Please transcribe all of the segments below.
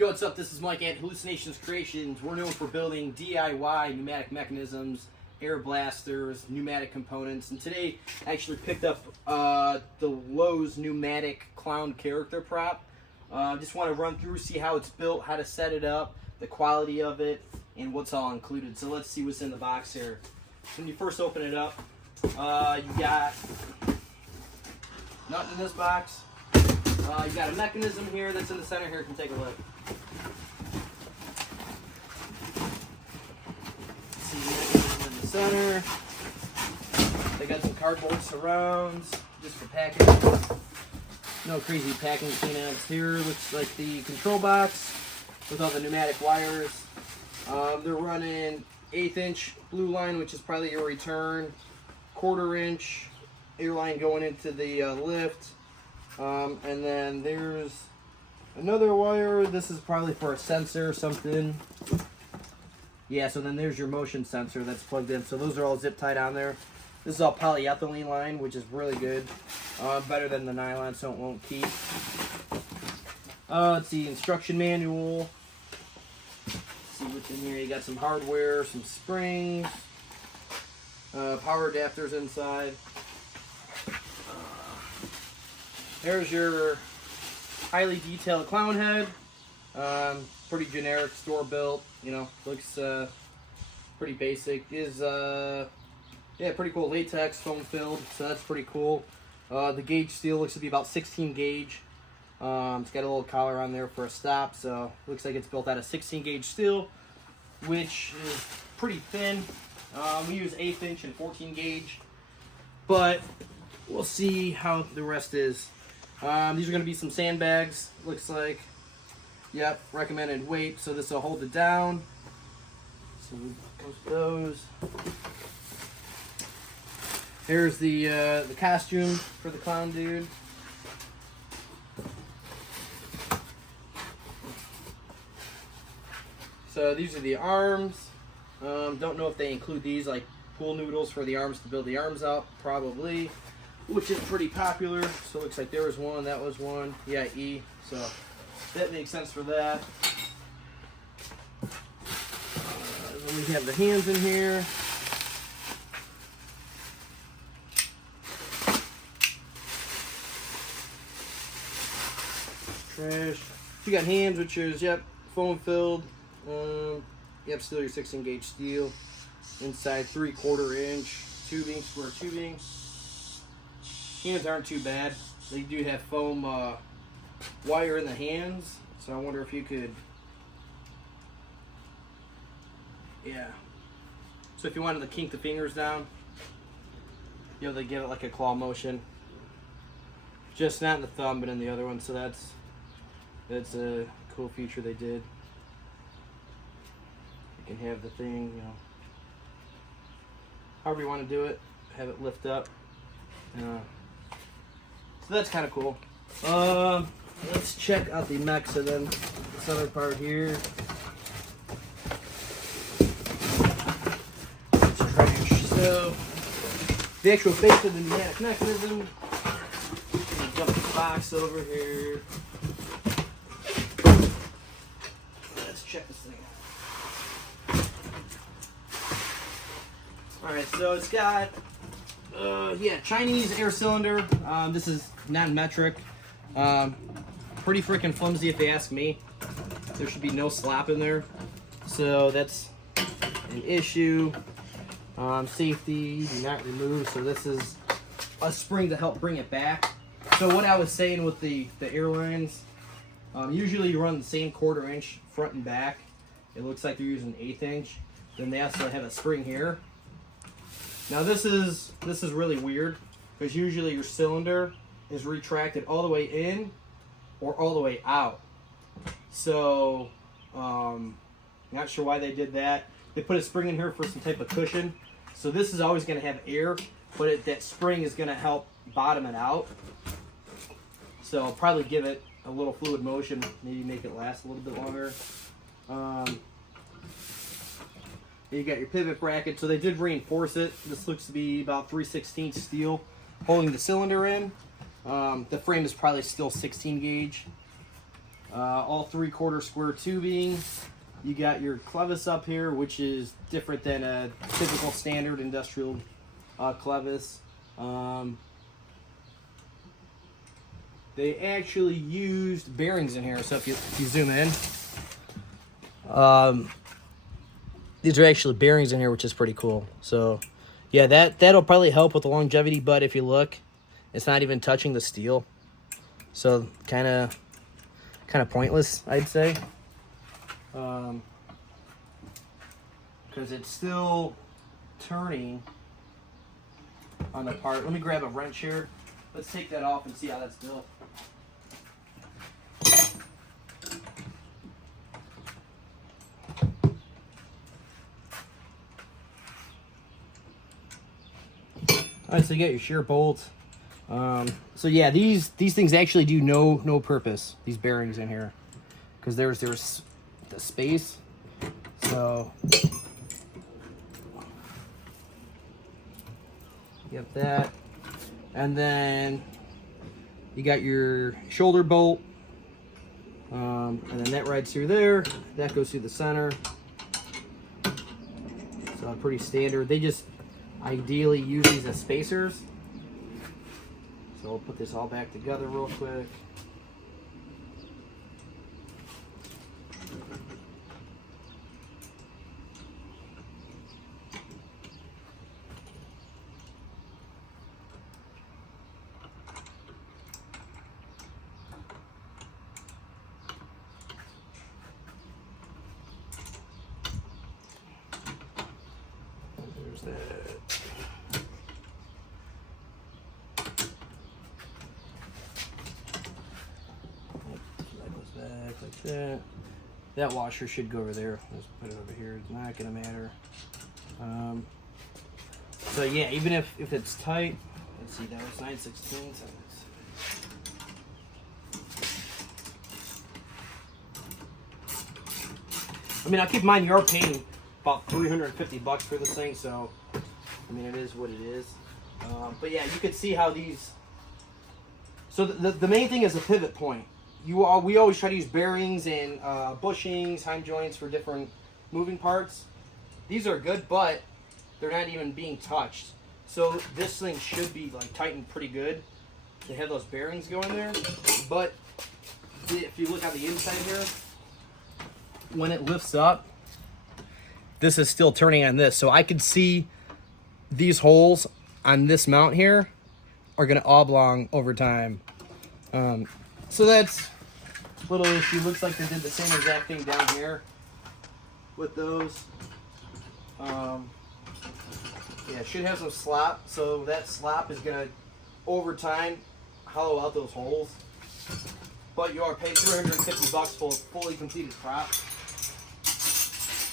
Yo, what's up? This is Mike at Hallucinations Creations. We're known for building DIY pneumatic mechanisms, air blasters, pneumatic components, and today I actually picked up the Lowe's pneumatic clown character prop. Just want to run through, see how it's built, how to set it up, the quality of it, and what's all included. So let's see what's in the box here. When you first open it up, you got nothing in this box. You got a mechanism here that's in the center here. Come take a look. See the mechanism in the center. They got some cardboard surrounds just for packing. No crazy packing cleanouts here. Looks like the control box with all the pneumatic wires. They're running 1/8 inch blue line, which is probably your return, 1/4 inch air line going into the lift. And then there's another wire. This is probably for a sensor or something. Yeah, so then there's your motion sensor that's plugged in. So those are all zip tied on there. This is all polyethylene line, which is really good. Better than the nylon, so it won't keep. Let's see, instruction manual. Let's see what's in here. You got some hardware, some springs, power adapters inside. There's your highly detailed clown head. Pretty generic, store built. You know, looks pretty basic. Is yeah, pretty cool. Latex, foam filled, so that's pretty cool. The gauge steel looks to be about 16 gauge. It's got a little collar on there for a stop, so looks like it's built out of 16 gauge steel, which is pretty thin. We use 1/8 inch and 14 gauge, but we'll see how the rest is. These are going to be some sandbags, looks like. Yep, recommended weight, so this will hold it down. So we post those. Here's the costume for the clown dude. So these are the arms. Don't know if they include these like pool noodles for the arms to build the arms out, probably. Which is pretty popular. So it looks like there was one, that was one. Yeah, E. So that makes sense for that. Then we have the hands in here. Trash. So you got hands, which is, yep, foam filled. Yep, still your 16 gauge steel. Inside 3/4 inch tubing, square tubing. Hands aren't too bad. They do have foam wire in the hands, so I wonder if you could, yeah. So if you wanted to kink the fingers down, you know, they give it like a claw motion. Just not in the thumb, but in the other one. So that's a cool feature they did. You can have the thing, you know, however you want to do it. Have it lift up. So that's kind of cool. Let's check out the mechs and then this other part here. It's trash. So the actual face of the pneumatic mechanism. Dump the box over here. Let's check this thing out. Alright, so it's got yeah, Chinese air cylinder. This is non-metric. Pretty freaking flimsy if you ask me. There should be no slop in there. So that's an issue. Safety, do not remove. So this is a spring to help bring it back. So what I was saying with the airlines, usually you run the same 1/4 inch front and back. It looks like they're using 1/8 inch. Then they also have a spring here. Now this is really weird because usually your cylinder is retracted all the way in or all the way out. So not sure why they did that. They put a spring in here for some type of cushion. So this is always going to have air, but that spring is going to help bottom it out. So I'll probably give it a little fluid motion, maybe make it last a little bit longer. You got your pivot bracket, so they did reinforce it. This looks to be about 3/16 steel holding the cylinder in. The frame is probably still 16 gauge. All 3/4 square tubing. You got your clevis up here, which is different than a typical standard industrial clevis. They actually used bearings in here, so if you zoom in, these are actually bearings in here, which is pretty cool. So yeah, that'll probably help with the longevity, but if you look, it's not even touching the steel, so kind of pointless, I'd say, because it's still turning on the part. Let me grab a wrench here. Let's take that off and see how that's built. All right, so you got your shear bolts. So yeah, these things actually do no purpose. These bearings in here, because there's the space. So you have that, and then you got your shoulder bolt, and then that rides through there. That goes through the center. So pretty standard. They just ideally use these as spacers. So we'll put this all back together real quick. There's that. Like that. That washer should go over there. Let's put it over here. It's not gonna matter. So yeah, even if it's tight, let's see, that was 9/16. I mean, I'll keep in mind you are paying about $350 for this thing, so I mean it is what it is. But yeah, you can see how these. So the main thing is a pivot point. We always try to use bearings and bushings, heim joints for different moving parts. These are good, but they're not even being touched. So this thing should be like tightened pretty good. They have those bearings going there, but if you look on the inside here, when it lifts up, this is still turning on this. So I could see these holes on this mount here are going to oblong over time. So that's a little issue. Looks like they did the same exact thing down here with those. Yeah, it should have some slop. So that slop is going to, over time, hollow out those holes. But you are paying $350 for a fully completed prop,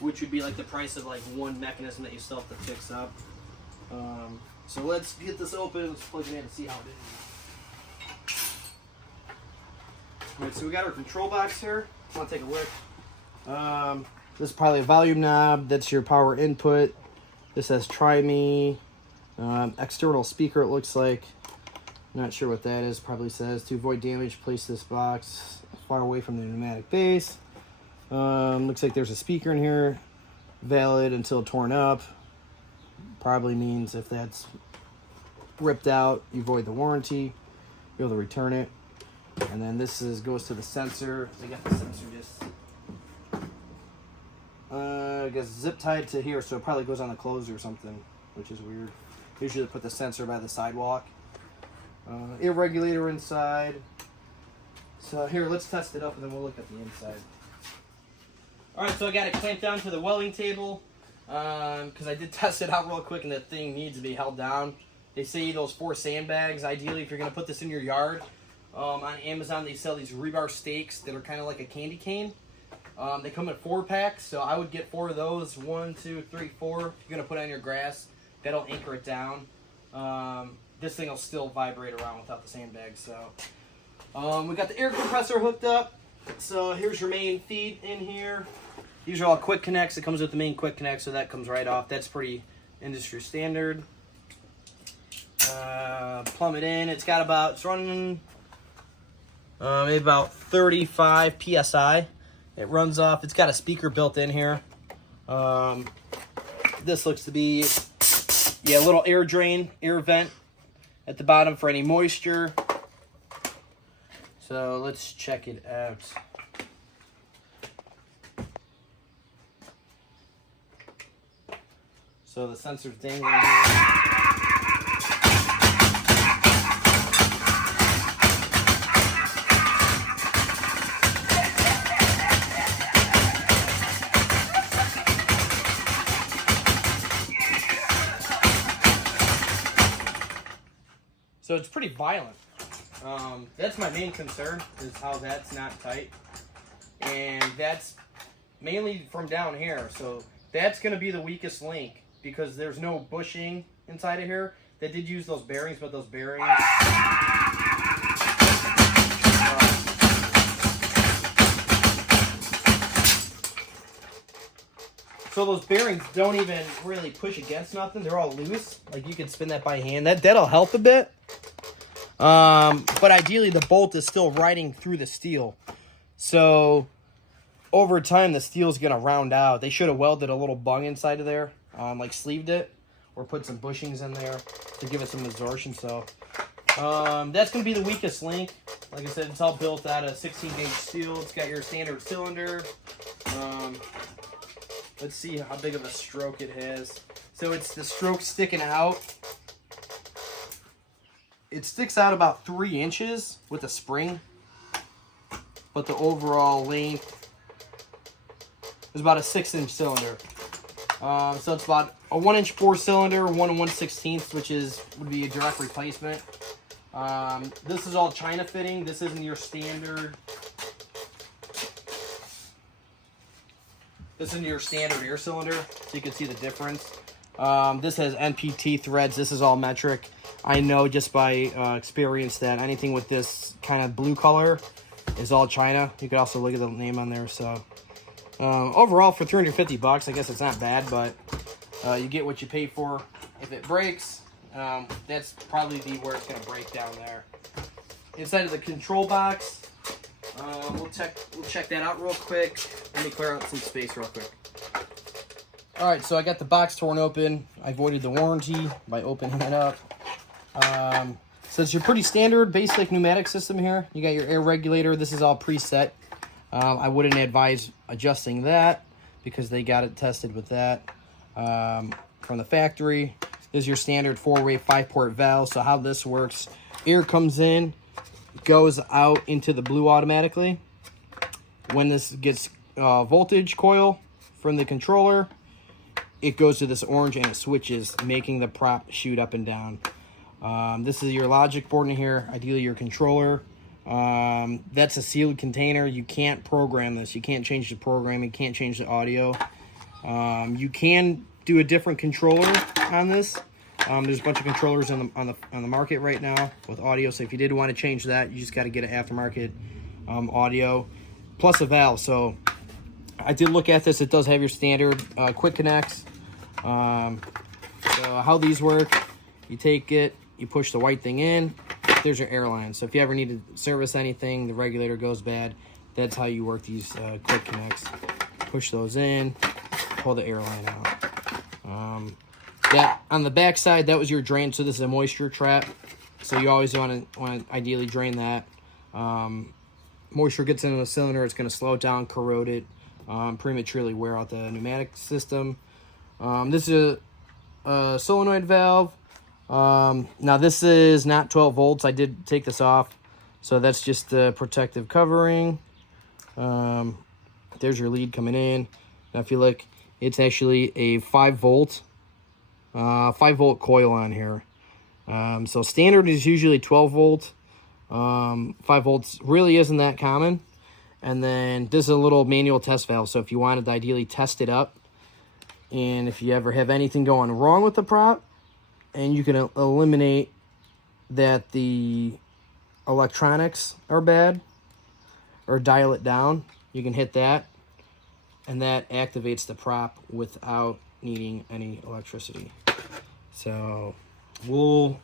which would be like the price of like one mechanism that you still have to fix up. So let's get this open. Let's plug it in and see how it is. Alright, so we got our control box here. I want to take a look. This is probably a volume knob. That's your power input. This has try me. External speaker, it looks like. Not sure what that is. Probably says to avoid damage, place this box far away from the pneumatic base. Looks like there's a speaker in here. Valid until torn up. Probably means if that's ripped out, you void the warranty. You're able to return it. And then this goes to the sensor. They got the sensor just I guess zip tied to here, so it probably goes on the closer or something, which is weird. Usually put the sensor by the sidewalk. Air regulator inside. So here, let's test it up and then we'll look at the inside. Alright, so I got it clamped down to the welding table because I did test it out real quick and the thing needs to be held down. They say those 4 sandbags, ideally if you're going to put this in your yard. On Amazon, they sell these rebar stakes that are kind of like a candy cane. They come in 4-packs, so I would get 4 of those. 1, 2, 3, 4. If you're going to put it on your grass, that'll anchor it down. This thing will still vibrate around without the sandbags. So we got the air compressor hooked up. So here's your main feed in here. These are all quick connects. It comes with the main quick connect, so that comes right off. That's pretty industry standard. Plumb it in. It's got it's running maybe about 35 PSI. It runs off, it's got a speaker built in here. This looks to be, yeah, a little air drain, air vent at the bottom for any moisture. So let's check it out. So the sensor's dangling here. So it's pretty violent. That's my main concern, is how that's not tight. And that's mainly from down here. So that's going to be the weakest link, because there's no bushing inside of here. They did use those bearings, but those bearings... So those bearings don't even really push against nothing. They're all loose. Like, you can spin that by hand. That'll help a bit. But ideally, the bolt is still riding through the steel. So over time, the steel's going to round out. They should have welded a little bung inside of there, like sleeved it, or put some bushings in there to give it some absorption. So that's going to be the weakest link. Like I said, it's all built out of 16-gauge steel. It's got your standard cylinder. Let's see how big of a stroke it has. So it's the stroke sticking out. It sticks out about 3 inches with a spring, but the overall length is about a 6-inch cylinder. So it's about a 1-inch 4-cylinder, 1 1/16, which would be a direct replacement. This is all China fitting. This isn't your standard. This is your standard air cylinder, so you can see the difference. This has NPT threads. This is all metric. I know just by experience that anything with this kind of blue color is all China. You can also look at the name on there. So overall, for $350, I guess it's not bad, but you get what you pay for. If it breaks, that's probably where it's going to break down there. Inside of the control box, we'll check that out real quick. Let me clear out some space real quick. All right, so I got the box torn open. I avoided the warranty by opening it up. So it's your pretty standard basic pneumatic system here. You got your air regulator. This is all preset. I wouldn't advise adjusting that because they got it tested with that from the factory. This is your standard 4-way 5-port valve. So how this works, air comes in, goes out into the blue automatically. When this gets voltage coil from the controller, it goes to this orange and it switches, making the prop shoot up and down. This is your logic board in here, ideally your controller. That's a sealed container. You can't program this. You can't change the program. You can't change the audio. You can do a different controller on this. There's a bunch of controllers on the market right now with audio. So if you did want to change that, you just got to get an aftermarket audio plus a valve. So I did look at this. It does have your standard quick connects. So how these work, you take it, you push the white thing in, there's your air line. So if you ever need to service anything, the regulator goes bad, that's how you work these quick connects. Push those in, pull the air line out. That on the back side, that was your drain. So this is a moisture trap. So you always want to ideally drain that. Moisture gets into the cylinder, it's going to slow it down, corrode it, prematurely wear out the pneumatic system. This is a solenoid valve. Now this is not 12 volts. I did take this off. So that's just the protective covering. There's your lead coming in. Now if you look, it's actually a 5-volt coil on here. So standard is usually 12 volt. 5 volts really isn't that common. And then this is a little manual test valve. So if you wanted to ideally test it up, and if you ever have anything going wrong with the prop, and you can eliminate that the electronics are bad, or dial it down, you can hit that, and that activates the prop without needing any electricity. So we'll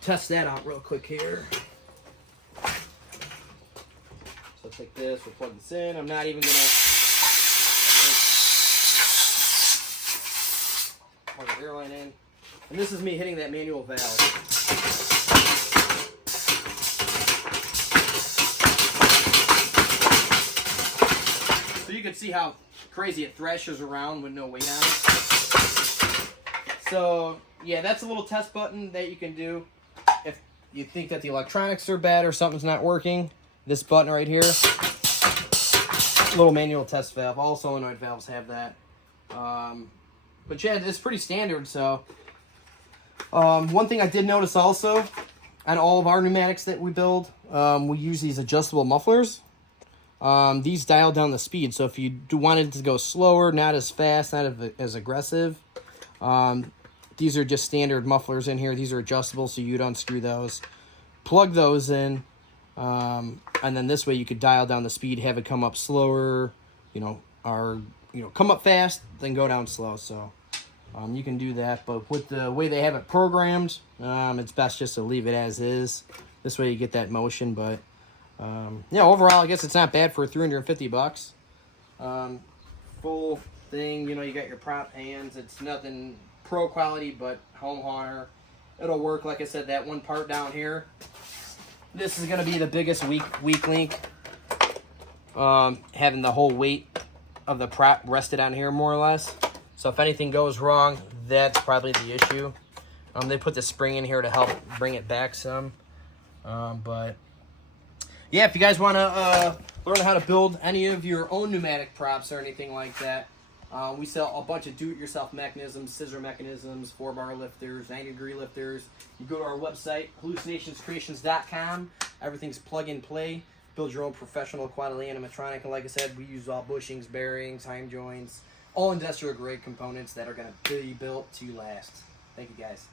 test that out real quick here. So take this, we'll plug this in. I'm not even gonna plug the air line in. And this is me hitting that manual valve. So you can see how crazy it thrashes around with no weight on it. So yeah, that's a little test button that you can do if you think that the electronics are bad or something's not working. This button right here, little manual test valve. All solenoid valves have that. But yeah, it's pretty standard. So one thing I did notice also on all of our pneumatics that we build, we use these adjustable mufflers. These dial down the speed. So if you wanted to go slower, not as fast, not as aggressive, these are just standard mufflers in here. These are adjustable, so you'd unscrew those, plug those in, and then this way you could dial down the speed, have it come up slower, or come up fast, then go down slow. So you can do that, but with the way they have it programmed, it's best just to leave it as is. This way you get that motion, but yeah, overall, I guess it's not bad for $350. Full thing, you got your prop hands. It's nothing pro quality, but home haunter. It'll work. Like I said, that one part down here, this is going to be the biggest weak link. Having the whole weight of the prop rested on here, more or less. So if anything goes wrong, that's probably the issue. They put the spring in here to help bring it back some. But yeah, if you guys want to learn how to build any of your own pneumatic props or anything like that, we sell a bunch of do-it-yourself mechanisms, scissor mechanisms, 4-bar lifters, 90-degree lifters. You go to our website, hallucinationscreations.com. Everything's plug-and-play. Build your own professional quality animatronic. And like I said, we use all bushings, bearings, heim joints, all industrial-grade components that are going to be built to last. Thank you, guys.